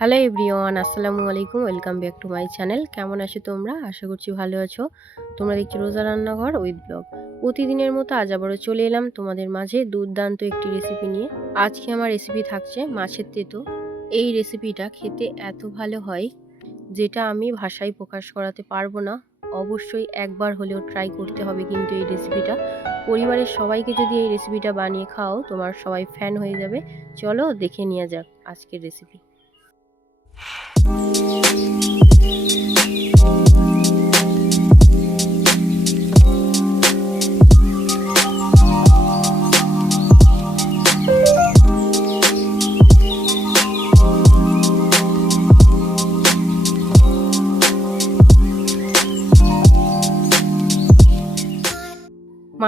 Hello everyone, আসসালামু আলাইকুম, welcome back to my channel. কেমন আছো তোমরা? আশা করছি ভালো আছো। তোমরা দেখছ রোজা রান্নাঘর উইথ ব্লগ। প্রতিদিনের মতো আজ আবারও চলে এলাম তোমাদের মাঝে দুর্দান্ত একটি রেসিপি নিয়ে। আজকে আমার রেসিপি থাকছে মাছের তেতো। এই রেসিপিটা খেতে এত ভালো হয় যেটা আমি ভাষায় প্রকাশ করাতে পারব না। অবশ্যই একবার হলেও ট্রাই করতে হবে কিন্তু এই রেসিপিটা পরিবারের সবাইকে যদি এই রেসিপিটা বানিয়ে খাও, তোমার সবাই ফ্যান হয়ে যাবে। চলো দেখে নেওয়া যাক আজকের রেসিপি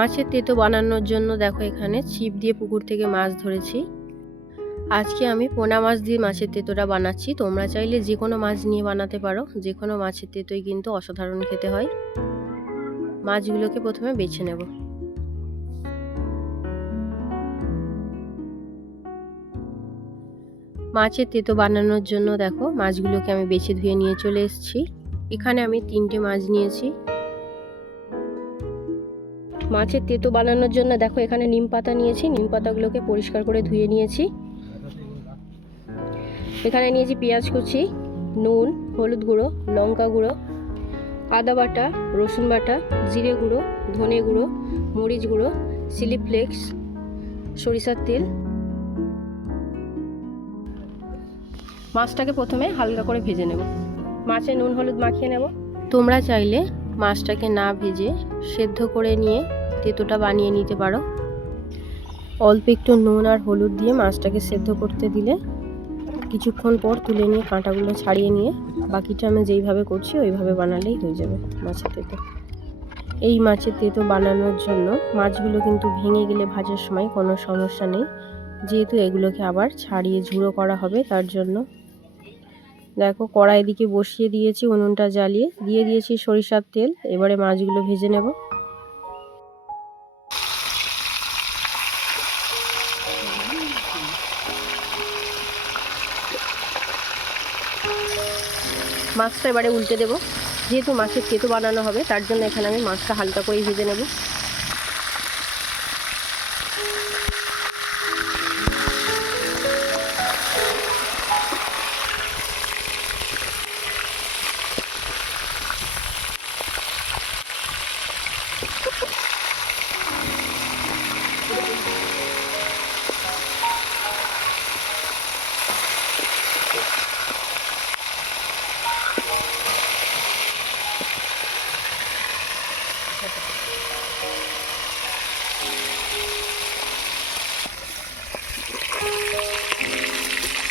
মাছের তেতো বানানোর জন্য দেখো এখানে ছিপ দিয়ে পুকুর থেকে মাছ ধরেছি। আজকে আমি পোনা মাছ দিয়ে মাছের তেতোটা বানাচ্ছি। তোমরা চাইলে যে কোনো মাছ নিয়ে বানাতে পারো। যে কোনো মাছের তেতোই কিন্তু অসাধারণ খেতে হয়। মাছগুলোকে প্রথমে বেছে নেব। মাছের তেতো বানানোর জন্য দেখো মাছগুলোকে আমি বেছে ধুয়ে নিয়ে চলে এসেছি। এখানে আমি তিনটে মাছ নিয়েছি। মাছের তেতো বানানোর জন্য দেখো এখানে নিম পাতা নিয়েছি, নিম পাতাগুলোকে পরিষ্কার করে ধুয়ে নিয়েছি। এখানে নিয়েছি পেঁয়াজ কুচি, নুন, হলুদ গুঁড়ো, লঙ্কা গুঁড়ো, আদা বাটা, রসুন বাটা, জিরে গুঁড়ো, ধনে গুঁড়ো, মরিচ গুঁড়ো, চিলি ফ্লেক্স, সরিষার তেল। মাছটাকে প্রথমে হালকা করে ভেজে নেব। মাছে নুন, হলুদ মাখিয়ে নেব। তোমরা চাইলে মাছটাকে না ভেজে সেদ্ধ করে নিয়ে তেঁতোটা বানিয়ে নিতে পারো। অল্প একটু নুন আর হলুদ দিয়ে মাছটাকে সেদ্ধ করতে দিলে কিছুক্ষণ পর তুলে নিয়ে কাঁটাগুলো ছাড়িয়ে নিয়ে বাকিটা আমি যেইভাবে করছি ওইভাবে বানালেই হয়ে যাবে মাছের তেঁতো। এই মাছের তেঁতো বানানোর জন্য মাছগুলো কিন্তু ভেঙে গেলে ভাজার সময় কোনো সমস্যা নেই। যেহেতু এগুলোকে আবার ছাড়িয়ে ঝুড়ো করা হবে, তার জন্য দেখো কড়াই দিকে বসিয়ে দিয়েছি উনুনটা জ্বালিয়ে। দিয়ে দিয়েছি সরিষার তেল, এবারে মাছগুলো ভেজে নেব। মাছটা এবারে উল্টে দেবো। যেহেতু মাছের তেতো বানানো হবে, তার জন্য এখানে আমি মাছটা হালকা করে ভেজে নেব।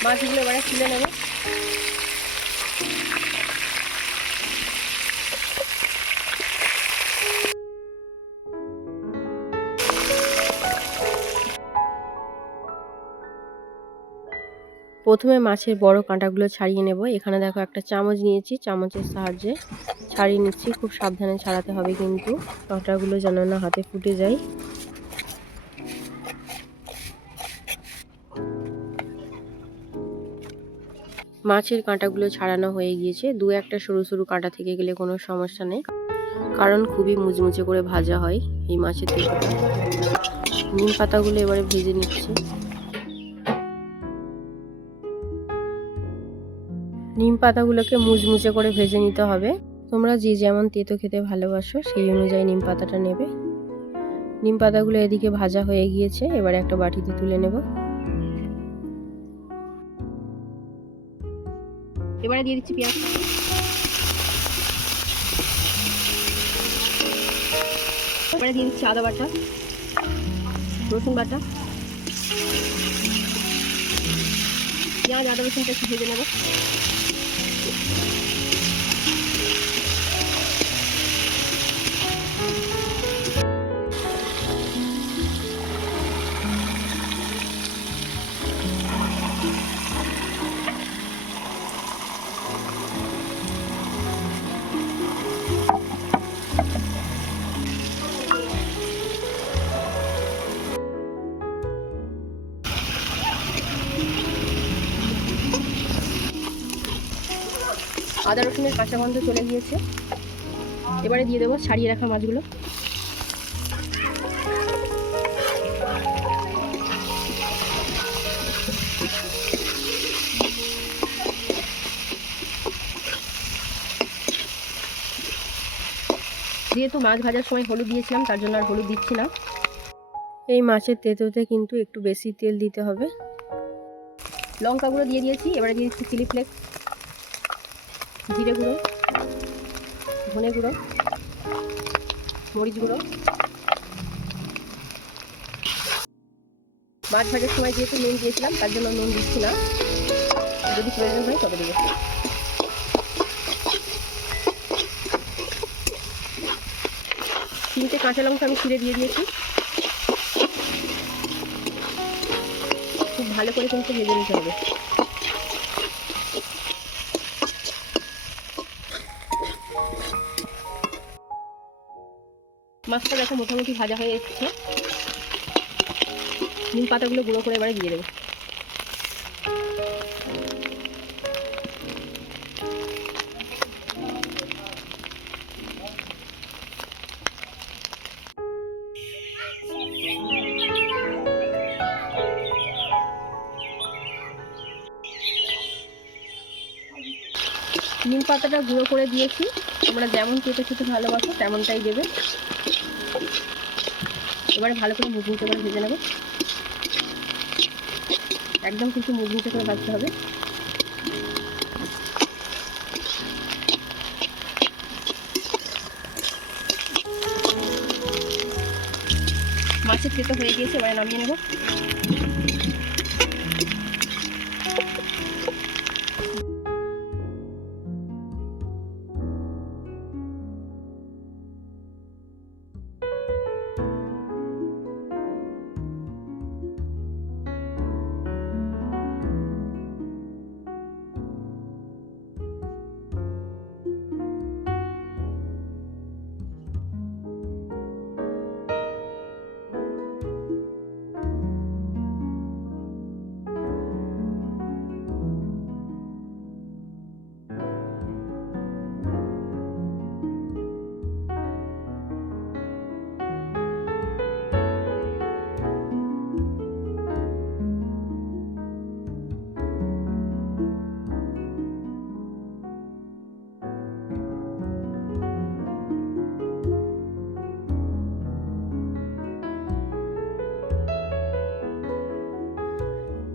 মাছগুলো এবারে তুলে নেব। প্রথমে মাছের বড় কাঁটাগুলো ছাড়িয়ে নেব। এখানে দেখো একটা চামচ নিয়েছি, চামচের সাহায্যে ছাড়িয়ে নিচ্ছি। খুব সাবধানে ছাড়াতে হবে কিন্তু, কাঁটাগুলো যেন না হাতে ফুটে যায়। মাছের কাঁটাগুলো ছাড়ানো হয়ে গিয়েছে। দু একটা সরু সরু কাঁটা থেকে গেলে কোনো সমস্যা নেই, কারণ খুবই মুচমুচে করে ভাজা হয় এই মাছের তেলটা। নিম পাতাগুলো এবারে ভেজে নিচ্ছি। নিম পাতাগুলোকে মুচমুচে করে ভেজে নিতে হবে। তোমরা যে যেমন তেতো খেতে ভালোবাসো, সেই অনুযায়ী নিম পাতাটা নেবে। নিম পাতাগুলো এদিকে ভাজা হয়ে গিয়েছে, এবারে একটা বাটিতে তুলে নেব। এবারে দিয়ে দিচ্ছি পেঁয়াজ। এবারে দিয়ে দিচ্ছি আদা বাটা, রসুন বাটা। পেঁয়াজ, আদা, রসুনটা একটু ভেজে নেব। Thank you. আদা রসুনের কাঁচা গন্ধ চলে গিয়েছে। এবারে দিয়ে দেবো ছাড়িয়ে রাখা মাছগুলো। যেহেতু মাছ ভাজার সময় হলুদ দিয়েছিলাম, তার জন্য আর হলুদ দিচ্ছি না। এই মাছের তেঁতোতে কিন্তু একটু বেশি তেল দিতে হবে। লঙ্কা গুঁড়ো দিয়ে দিয়েছি, এবারে দিয়ে দিচ্ছি চিলি ফ্লেক্স। জিরে গুঁড়ো, ধনে গুঁড়ো, মরিচ গুঁড়ো। মাছ ভাজার সময় যেহেতু নুন দিয়েছিলাম, তার জন্য নুন দিচ্ছি না। যদি প্রয়োজন হয় তবে দেবো। তিনটে কাঁচা লঙ্কা আমি ছিঁড়ে দিয়ে দিয়েছি। খুব ভালো করে কিন্তু ভেজে নিতে হবে। মাছটা দেখো মোটামুটি ভাজা হয়ে এসছে। নিম পাতাগুলো গুঁড়ো করে এবারে দিয়ে দেবো। নিম পাতাটা গুঁড়ো করে দিয়েছি। তোমরা যেমন খেতে খেতে ভালোবাসো, তেমনটাই দেবে। এবারে ভালো করে মুচমুচে করে ভেজে নেবে। একদম কিছু মুচমুচে করে ভাজতে হবে। মাছের তেতো হয়ে গিয়েছে, এবারে নামিয়ে নেব।